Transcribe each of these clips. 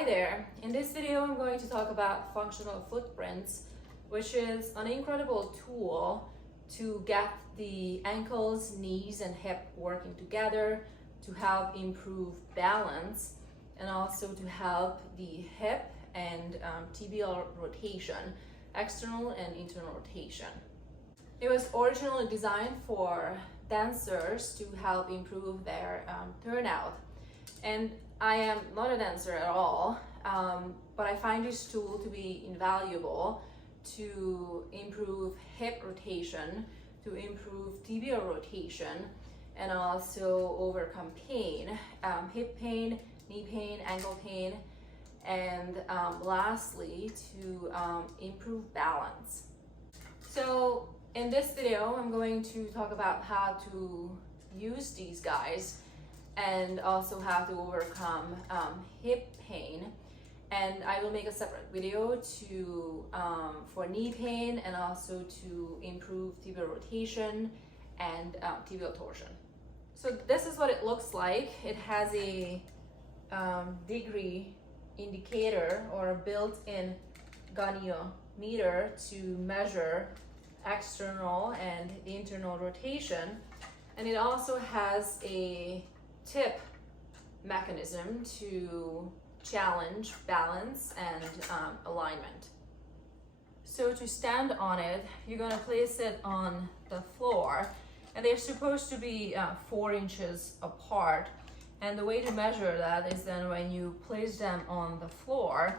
Hi there. In this video, I'm going to talk about functional footprints, which is an incredible tool to get the ankles, knees, and hip working together to help improve balance and also to help the hip and tibial rotation, external and internal rotation. It was originally designed for dancers to help improve their turnout. And I am not a dancer at all, but I find this tool to be invaluable to improve hip rotation, to improve tibial rotation, and also overcome pain, hip pain, knee pain, ankle pain, and lastly, to improve balance. So in this video, I'm going to talk about how to use these guys and also how to overcome hip pain. And I will make a separate video for knee pain and also to improve tibial rotation and tibial torsion. So this is what it looks like. It has a degree indicator or a built-in goniometer to measure external and internal rotation. And it also has a tip mechanism to challenge balance and alignment. So to stand on it, you're going to place it on the floor, and they're supposed to be 4 inches apart. And the way to measure that is then when you place them on the floor,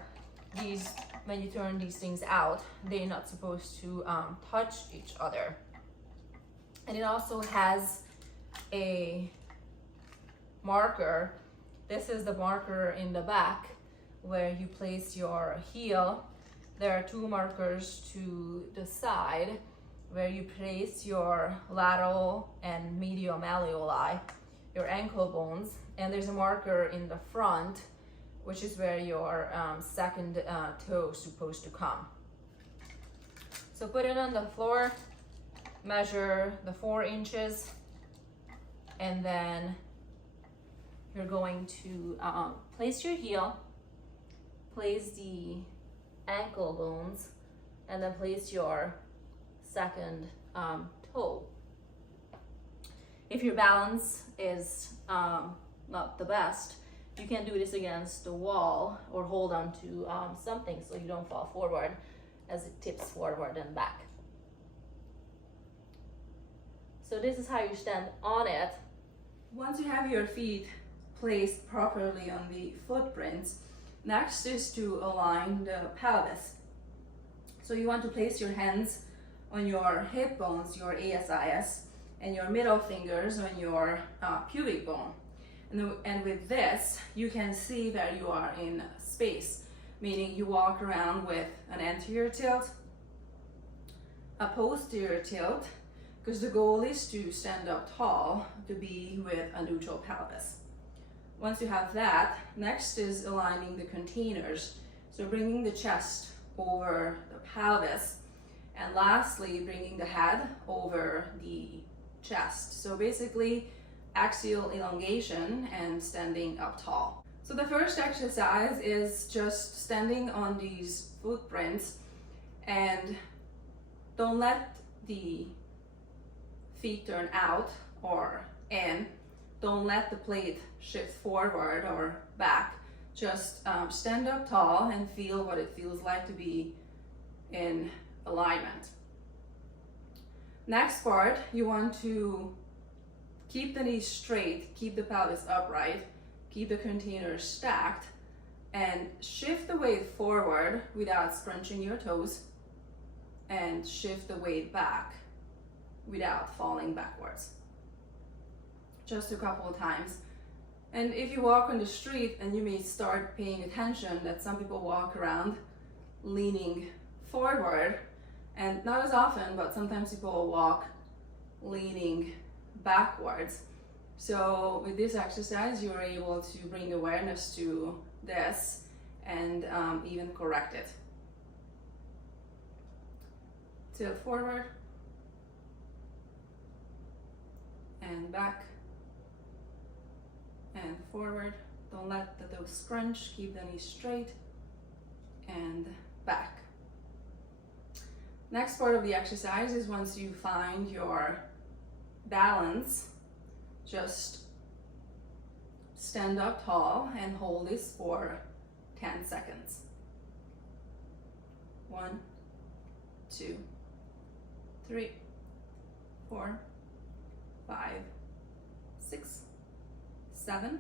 when you turn these things out, they're not supposed to touch each other. And it also has a marker. This is the marker in the back where you place your heel. There are 2 markers to the side where you place your lateral and medial malleoli, your ankle bones, and there's a marker in the front, which is where your second toe is supposed to come. So put it on the floor, measure the 4 inches, and then you're going to place your heel, place the ankle bones, and then place your second toe. If your balance is not the best, you can do this against the wall or hold on to something so you don't fall forward as it tips forward and back. So this is how you stand on it. Once you have your feet placed properly on the footprints, next is to align the pelvis. So you want to place your hands on your hip bones, your ASIS, and your middle fingers on your pubic bone. And with this, you can see that you are in space, meaning you walk around with an anterior tilt, a posterior tilt, because the goal is to stand up tall, to be with a neutral pelvis. Once you have that, next is aligning the containers. So bringing the chest over the pelvis, and lastly, bringing the head over the chest. So basically, axial elongation and standing up tall. So the first exercise is just standing on these footprints, and don't let the feet turn out or in. Don't let the plate shift forward or back. Just stand up tall and feel what it feels like to be in alignment. Next part, you want to keep the knees straight, keep the pelvis upright, keep the containers stacked, and shift the weight forward without scrunching your toes, and shift the weight back without falling backwards. Just a couple of times. And if you walk on the street, and you may start paying attention that some people walk around leaning forward, and not as often, but sometimes people walk leaning backwards. So with this exercise, you're able to bring awareness to this and even correct it. Tilt forward and back and forward Don't let the toes scrunch, keep the knees straight and back. Next part of the exercise is once you find your balance, just stand up tall and hold this for 10 seconds. 1, 2, 3, 4, 5, 6, 7,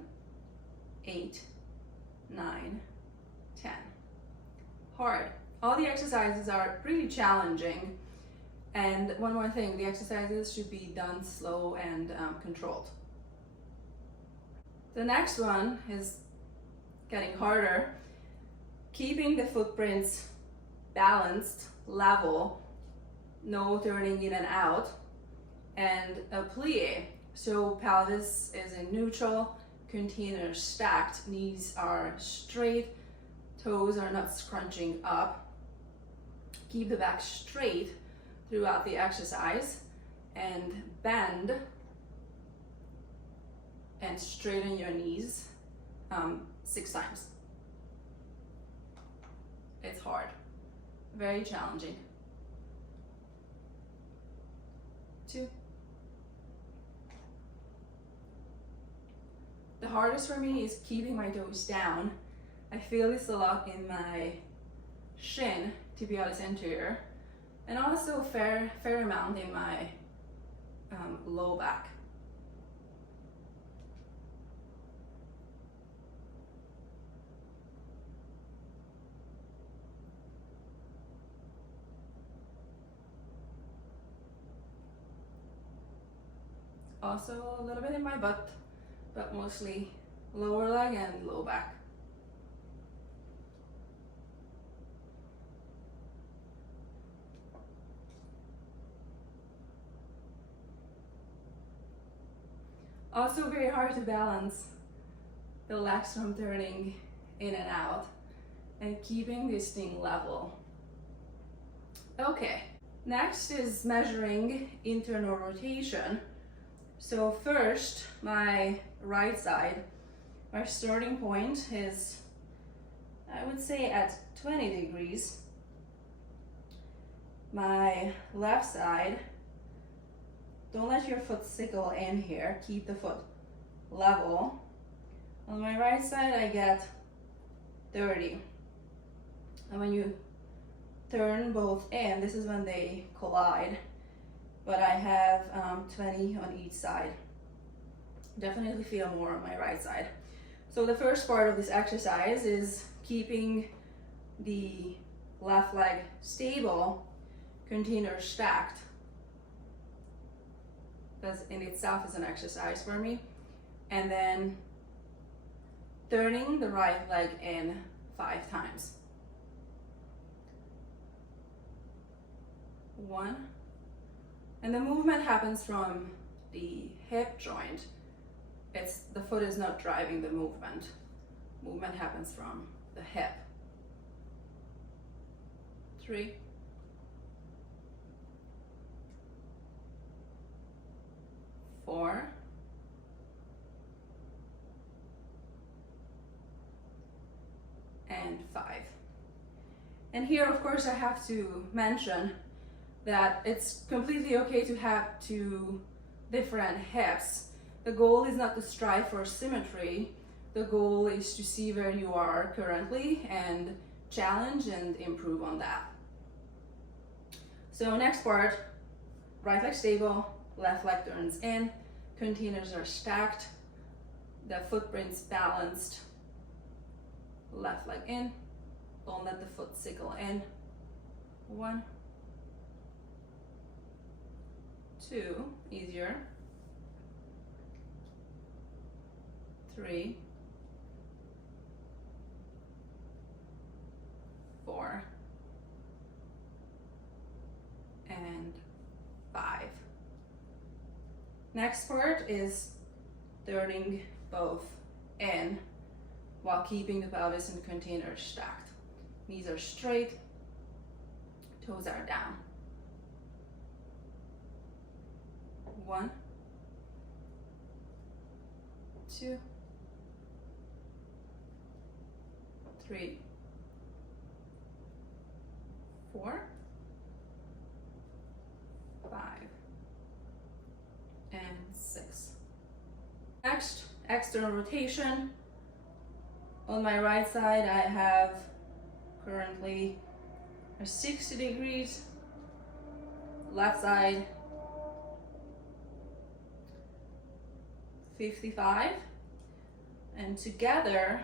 8, 9, 10. Hard. All the exercises are pretty challenging. And one more thing, the exercises should be done slow and controlled. The next one is getting harder. Keeping the footprints balanced, level, no turning in and out, and a plie. So pelvis is in neutral, container stacked, knees are straight, toes are not scrunching up. Keep the back straight throughout the exercise and bend and straighten your knees 6 times. It's hard, very challenging. 2. The hardest for me is keeping my toes down. I feel this a lot in my shin, tibialis anterior, and also fair amount in my low back. Also a little bit in my butt, but mostly lower leg and low back. Also very hard to balance the legs from turning in and out and keeping this thing level. Okay, next is measuring internal rotation. So first, my right side, my starting point is, I would say, at 20 degrees. My left side, don't let your foot sickle in here, keep the foot level. On my right side, I get 30. And when you turn both in, this is when they collide. But I have 20 on each side. Definitely feel more on my right side. So the first part of this exercise is keeping the left leg stable, container stacked. That in itself is an exercise for me. And then turning the right leg in 5 times. 1. And the movement happens from the hip joint. The foot is not driving the movement. Movement happens from the hip. 3. 4. And 5. And here, of course, I have to mention that it's completely okay to have 2 different hips. The goal is not to strive for symmetry. The goal is to see where you are currently and challenge and improve on that. So next part, right leg stable, left leg turns in, containers are stacked, the footprints balanced, left leg in, don't let the foot sickle in. 1, 2, easier. 3, 4, and 5. Next part is turning both in while keeping the pelvis and container stacked. Knees are straight, toes are down. 1, 2, 3, 4, 5, and 6. Next, external rotation. On my right side, I have currently a 60 degrees. Left side, 55. And together,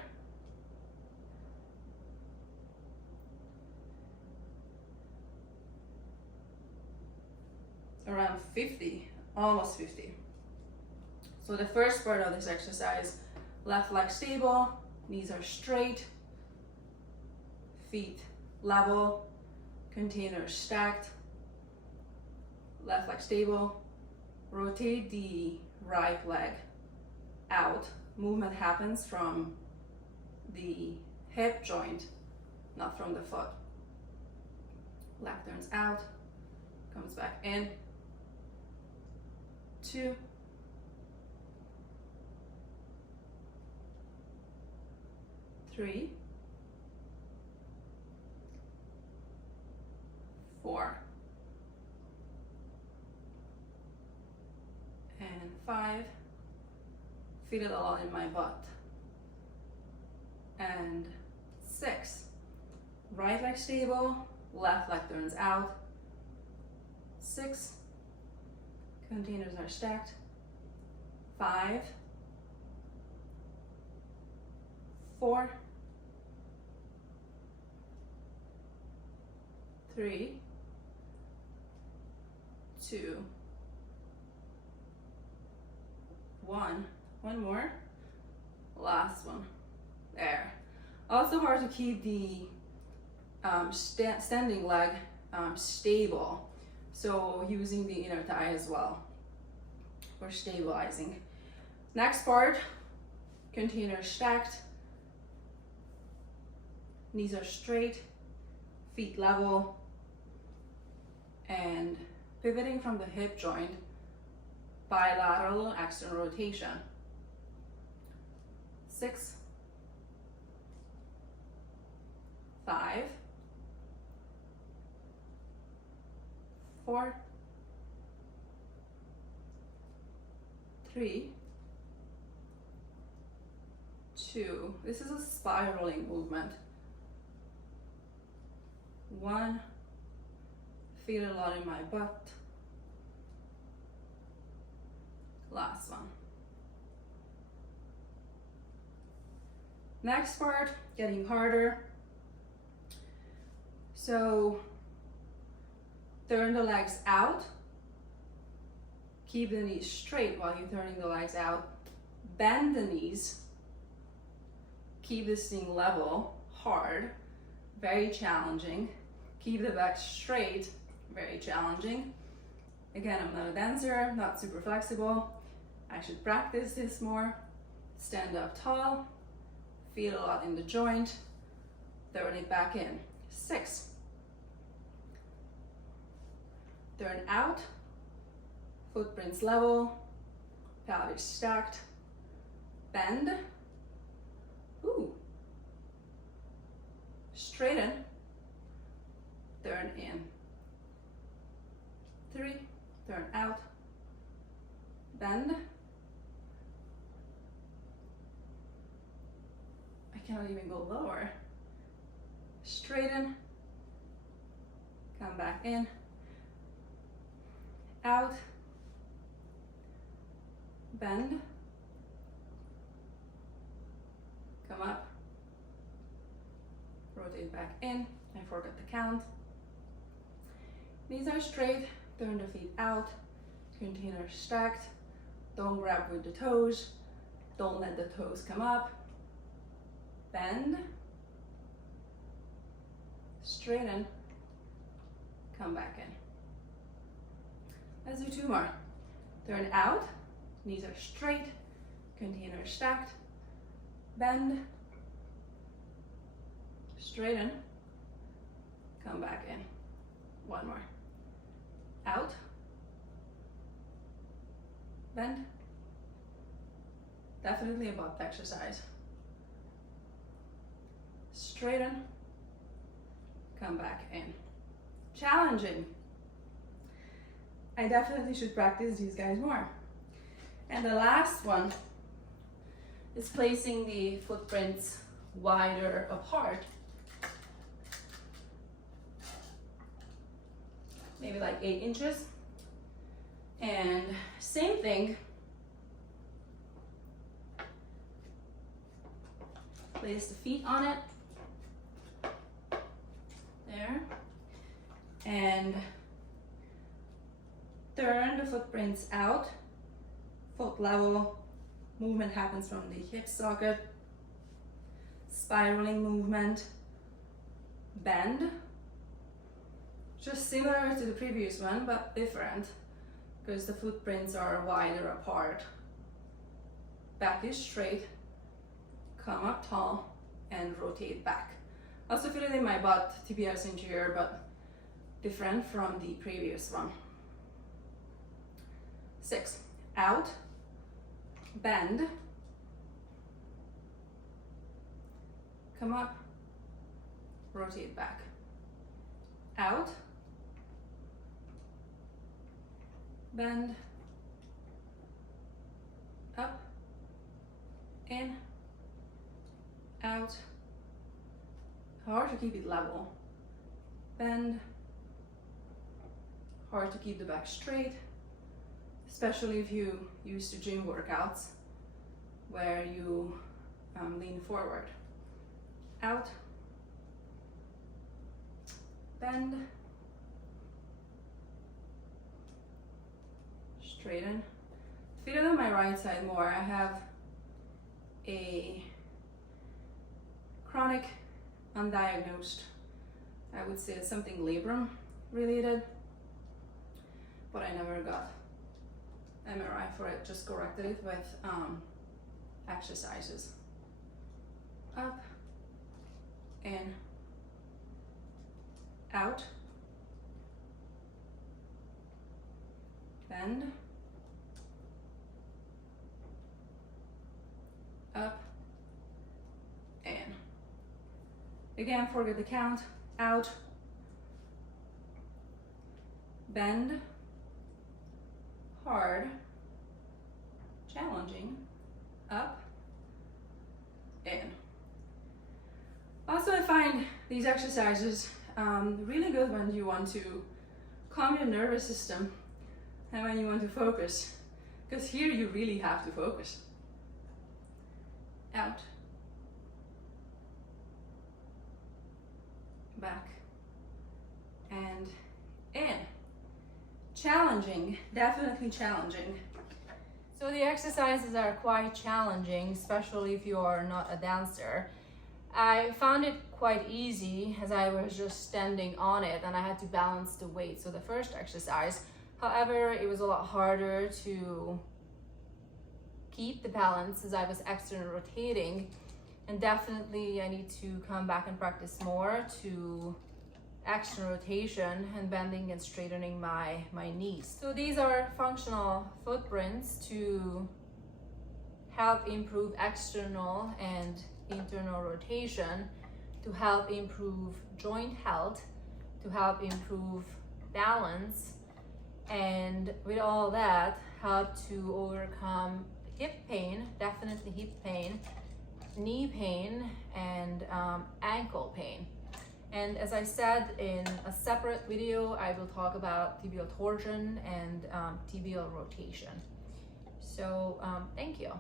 around 50, almost 50. So the first part of this exercise, left leg stable, knees are straight, feet level, container stacked, left leg stable, rotate the right leg out. Movement happens from the hip joint, not from the foot. Leg turns out, comes back in. 2, 3, 4, and 5. Feel it all in my butt. And 6. Right leg stable, left leg turns out. 6. Containers are stacked. 5, 4, 3, 2, 1. One more. Last one. There. Also hard to keep the standing leg stable. So using the inner thigh as well for stabilizing. Next part, container stacked. Knees are straight, feet level, and pivoting from the hip joint, bilateral external rotation. 6, 5, 4, 3, 2. This is a spiraling movement. 1. Feel it a lot in my butt. Last one. Next part, getting harder. So turn the legs out. Keep the knees straight while you're turning the legs out. Bend the knees. Keep this thing level, hard, very challenging. Keep the back straight, very challenging. Again, I'm not a dancer, not super flexible. I should practice this more. Stand up tall. Feel a lot in the joint. Turn it back in. 6. Turn out. Footprints level. Pelvis stacked. Bend. Ooh. Straighten. Turn in. 3. Turn out. Bend. I cannot even go lower. Straighten. Come back in. Out. Bend. Come up. Rotate back in. I forgot the count. Knees are straight. Turn the feet out. Container stacked. Don't grab with the toes. Don't let the toes come up. Bend. Straighten. Come back in. Let's do 2 more. Turn out. Knees are straight. Container stacked. Bend. Straighten. Come back in. 1 more. Out. Bend. Definitely a butt exercise. straighten, come back in. Challenging. I definitely should practice these guys more. And the last one is placing the footprints wider apart. Maybe like 8 inches. And same thing. Place the feet on it. There. And turn the footprints out. Foot level. Movement happens from the hip socket. Spiraling movement. Bend. Just similar to the previous one, but different because the footprints are wider apart. Back is straight. Come up tall and rotate back. Also feel it in my butt, tibialis anterior, but different from the previous one. 6. Out, bend, come up, rotate back. Out, bend, up, in, out. Hard to keep it level. Bend, hard to keep the back straight, especially if you used to gym workouts where you lean forward. Out, bend, straighten. Feel it on my right side more. I have a chronic undiagnosed, I would say it's something labrum related, but I never got MRI for it, just corrected it with exercises. Up, in, out, bend, up, in. Again, forget the count. Out, bend, hard, challenging, up, in. Also, I find these exercises really good when you want to calm your nervous system and when you want to focus, because here you really have to focus. Out, back, and in. Challenging, definitely challenging. So the exercises are quite challenging, especially if you are not a dancer. I found it quite easy as I was just standing on it and I had to balance the weight. So the first exercise, however, it was a lot harder to keep the balance as I was external rotating, and definitely I need to come back and practice more to external rotation and bending and straightening my knees. So these are functional footprints to help improve external and internal rotation, to help improve joint health, to help improve balance, and with all that help to overcome hip pain, definitely hip pain, knee pain, and ankle pain. And as I said in a separate video, I will talk about tibial torsion and tibial rotation. So thank you.